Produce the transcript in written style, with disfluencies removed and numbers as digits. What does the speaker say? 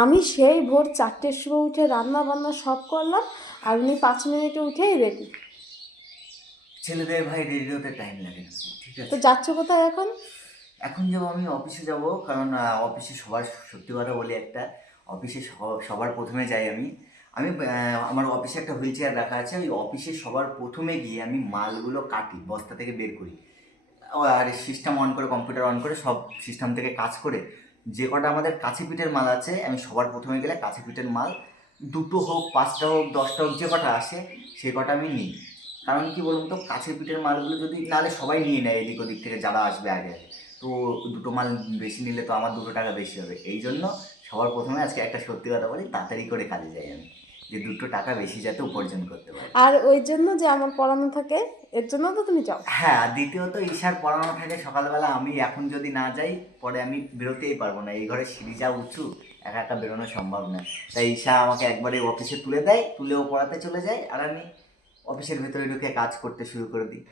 আমি সেই ভোর 4টের সময় উঠে রান্না বান্না সব করলাম, আর উনি 5 মিনিটে উঠেই রেডি। ছেলেদের ভাই রেডি হতে টাইম লাগে না, ঠিক তো আছে। যাচ্ছ কোথায় এখন? এখন যাবো আমি অফিসে যাব, কারণ অফিসে সবার, সত্যি কথা বলি একটা, অফিসে সবার প্রথমে যাই আমি। আমি আমার অফিসে একটা হুইল চেয়ার রাখা আছে, ওই অফিসে সবার প্রথমে গিয়ে আমি মালগুলো কাটি, বস্তা থেকে বের করি। আর সিস্টেম অন করে, কম্পিউটার অন করে, সব সিস্টেম থেকে কাজ করে যে কটা আমাদের কাছে পিঠের মাল আছে, আমি সবার প্রথমে গেলে কাছে পিঠের মাল 2টো হোক, 5টা হোক, 10টা হোক, যে কটা আসে সে কটা আমি নিই। কারণ কি বলুন তো, কাছের পিঠের মালগুলো যদি নাহলে সবাই নিয়ে নেয় এদিক ওদিক থেকে যারা আসবে আগে আগে, তো 2টো মাল বেশি নিলে তো আমার 2টো টাকা বেশি হবে। এই জন্য সবার প্রথমে, আজকে একটা সত্যি কথা বলি, তাড়াতাড়ি করে কাজে যাই আমি, যে 2টো টাকা বেশি যাতে উপার্জন করতে পারি। আর ওই জন্য যে আমার পড়ানো থাকে, এর জন্য তো তুমি যাও। হ্যাঁ, আর দ্বিতীয়ত ঈশার পড়ানো থাকে সকালবেলা, আমি এখন যদি না যাই পরে আমি বেরোতেই পারবো না, এই ঘরে সিঁড়ি যা উঁচু, একা একা বেরোনো সম্ভব না। তাই ঈশা আমাকে একবারে অফিসে তুলে দেয়, তুলেও পড়াতে চলে যায়, আর আমি অফিসের ভেতরে ঢুকে কাজ করতে শুরু করে দিই।